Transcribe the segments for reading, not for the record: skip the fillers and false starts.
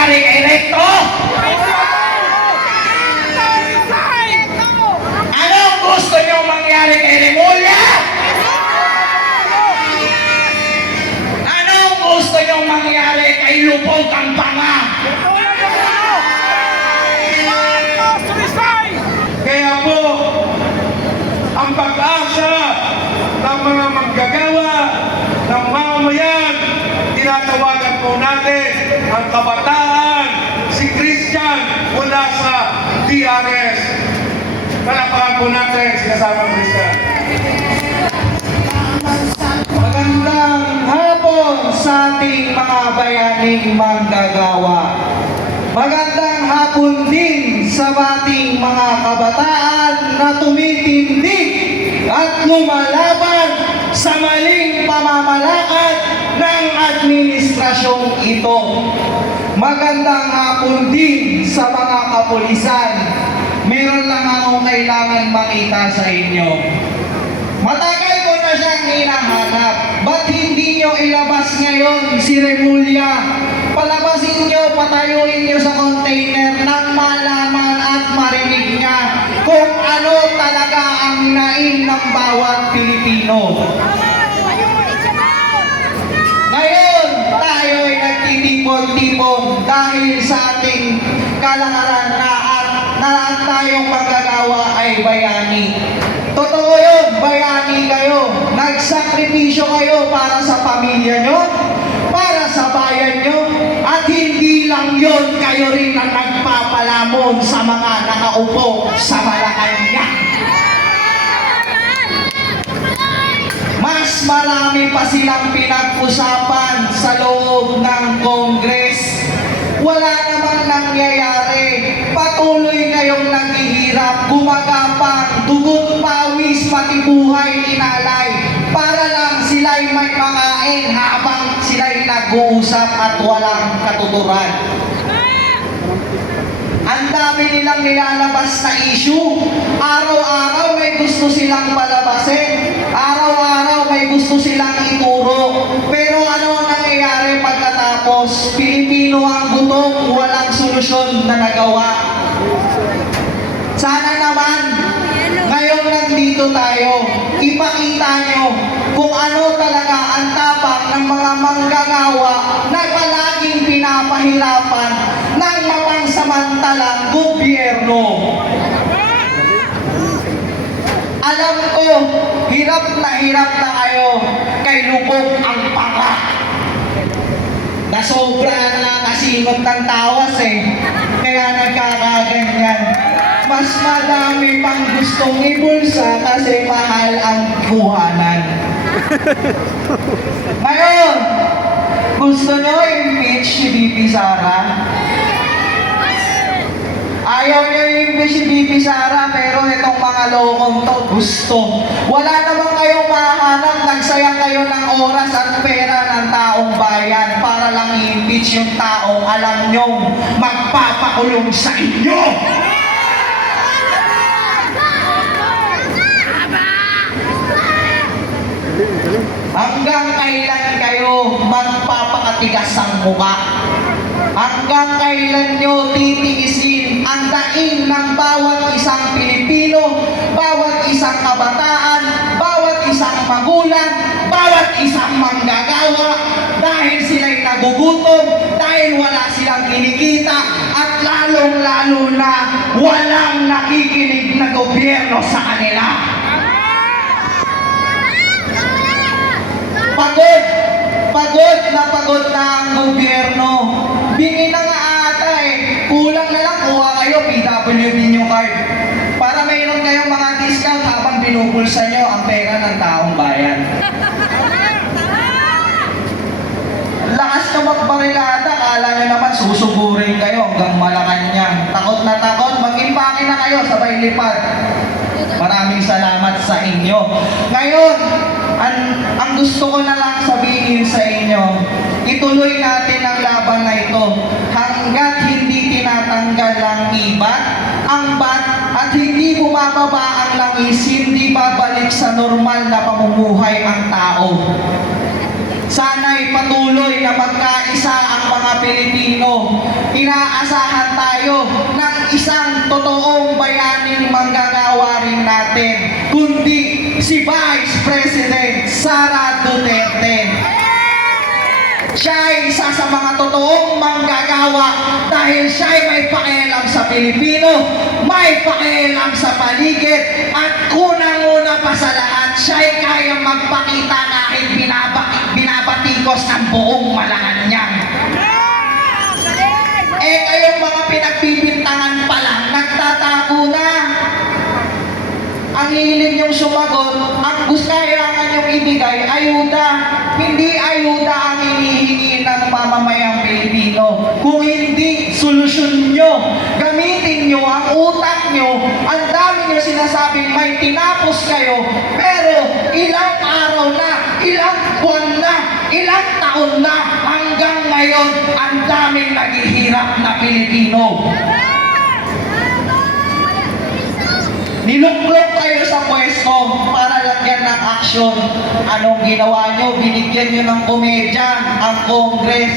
mangyari kay Recto? Anong gusto nyo mangyari kay Remulla? Anong gusto nyo mangyari kay Lupog ang Panga? Kaya po, ang pag-asa ng mga manggagawa ng mamamayan, tinatawagan po natin ang kabataan, si Christian mula sa DRS. Palapakan po natin, sinasamang Christian. Magandang hapon sa ating mga bayaning manggagawa. Magandang hapon din sa ating mga kabataan na tumitindig at lumalaban sa maling pamamalakad ng administrasyong ito. Magandang hapon din sa mga kapulisan. Meron lang akong kailangan makita sa inyo. Matagal ko na siyang hinahanap. Ba't hindi nyo ilabas ngayon si Remulla? Palabasin nyo, patayuin nyo sa container nang malaman at marinig niya kung ano talaga ang hinain ng bawat Pilipino. Ngayon, tayo ay nagtitipon-tipon dahil sa ating kalakaran na ang tayong magagawa ay bayani. Totoo yun, bayani kayo. Nagsakripisyo kayo para sa pamilya nyo, para sa bayan nyo, at hindi lang yun, kayo rin ang nagpapalamon sa mga nakaupo sa Malacanang. Mas marami pa silang pinag-usapan sa loob ng Congress. Wala namang nangyayari. Patuloy kayong naghihirap, gumagapang, dugot, pawis, pati buhay inalay para lang sila'y may makain habang sila'y nag-uusap at walang katuturan. Ang dami nilang nilalabas na issue. Araw-araw may gusto silang palabasin. Araw-araw may gusto silang ituro. Pero ano ang nangyayari pagkatapos? Pilipino ang gutom, walang solusyon na nagawa. Sana naman, ngayon nandito tayo, ipakita nyo kung ano talaga ang tapang ng mga manggagawa na palaging pinapahirapan ng mapangsamantalang gobyerno. Alam ko, hirap na kayo kay Lupog ang Panga. Nasobrahan na kasingot ng tawas kaya nagkakaganyan. Mas madami pang gustong ibulsa kasi mahal ang buhanan. Ngayon, gusto nyo impeach si BP Sara? Ayaw nyo impeach si BP Sara, pero itong mga lokong to gusto. Wala naman kayong mahanap, nagsayang kayo ng oras at pera ng taong bayan para lang i-impeach yung taong alam nyong magpapakulong sa inyo. Hanggang kailan kayo magpapakatigas ang mukha? Hanggang kailan nyo titiisin ang daing ng bawat isang Pilipino, bawat isang kabataan, bawat isang magulang, bawat isang manggagawa dahil sila'y nagugutom, dahil wala silang kinikita, at lalong-lalo na walang nakikinig na gobyerno sa kanila. Pagod na ang gobyerno. Bingi na nga ata kulang na lang kuha kayo PWD nyo card para mayroon kayong mga discount habang binubulsa nyo ang pera ng taong bayan. Lakas na magbarilada, kala nyo naman susugurin kayo hanggang Malacanang. Takot na takot, mag-impake na kayo, sabay lipad. Maraming salamat sa inyo. Ngayon, ang gusto ko na lang sabihin sa inyo, ituloy natin ang laban na ito hanggat hindi tinatanggal ang ibat, ang bat, at hindi bumababa ang langis, hindi babalik sa normal na pamumuhay ang tao. Sana'y patuloy na magkaisa ang mga Pilipino. Sara Duterte. Siya ay isa sa mga totoong manggagawa dahil siya ay may pakialam sa Pilipino, may pakialam sa paligid, at unang-una pa sa lahat, siya ay kayang magpakita kahit binabatikos ng buong Malacanang. Eh kayong mga pinagbibintangan pa lang, nagtatago na. Ang hiling niyong sumagot, ang gusto kailangan niyong ibigay, ayuda. Hindi ayuda ang hinihingi ng mamamayang Pilipino. Kung hindi, solusyon niyo. Gamitin niyo ang utak niyo. Ang dami niyo sinasabing may tinapos kayo, pero ilang araw na, ilang buwan na, ilang taon na, hanggang ngayon, ang daming naghihirap na Pilipino. Niluklok kayo sa pwesto para lagyan ng aksyon. Anong ginawa nyo? Binigyan nyo ng komedya ang Congress.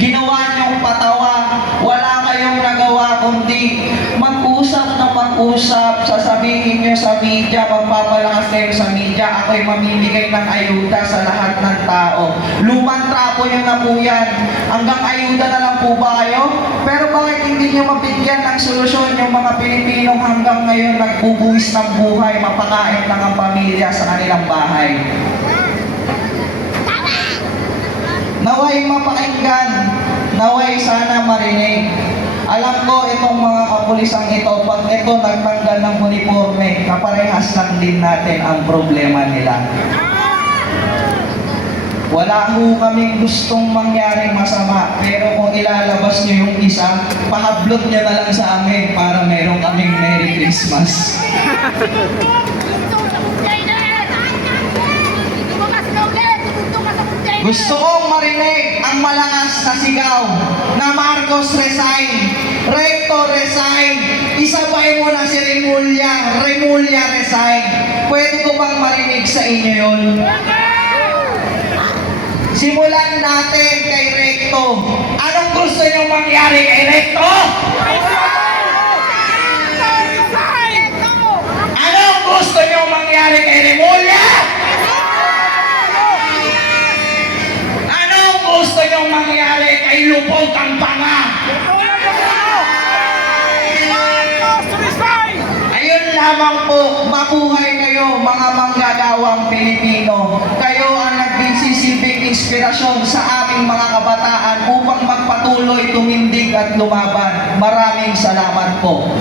Ginawa nyong patawa. Wala kayong nagawa kundi mag-usap na mag-usap. Sasabihin nyo sa media, magpapalakas kayo sa media, ako'y mamimigay ng ayuda sa lahat ng tao. Lumang trapo nyo na po yan. Hanggang ayuda na lang po ba kayo? Pero bakit hindi nyo mabigyan ng solusyon yung mga Pilipinong hanggang ngayon nagbubuwis ng buhay, mapakain lang ang pamilya sa kanilang bahay? Naway mapakinggan, naway sana marinig. Alam ko itong mga kapulisang ito, pag ito nagtanggal ng uniforme, kaparehas lang din natin ang problema nila. Wala ho kaming gustong mangyaring masama, pero kung ilalabas nyo yung isa, pahablot nyo na lang sa amin para meron kaming Merry Christmas. Gusto kong marinig ang malakas na sigaw na Marcos resign, Recto resign, isabay mo na si Remulla resign. Pwede ko bang marinig sa inyo yun? Simulan natin kay Recto. Anong gusto niyong mangyari kay Recto? Anong gusto niyong mangyari kay Remulla? Anong gusto niyong mangyari kay Lupog ang Panga? Ayun lamang po, mabuhay kayo mga manggagawang Pilipino. Kayo ang nagsisilbing inspirasyon sa aming mga kabataan upang magpatuloy tumindig at lumaban. Maraming salamat po.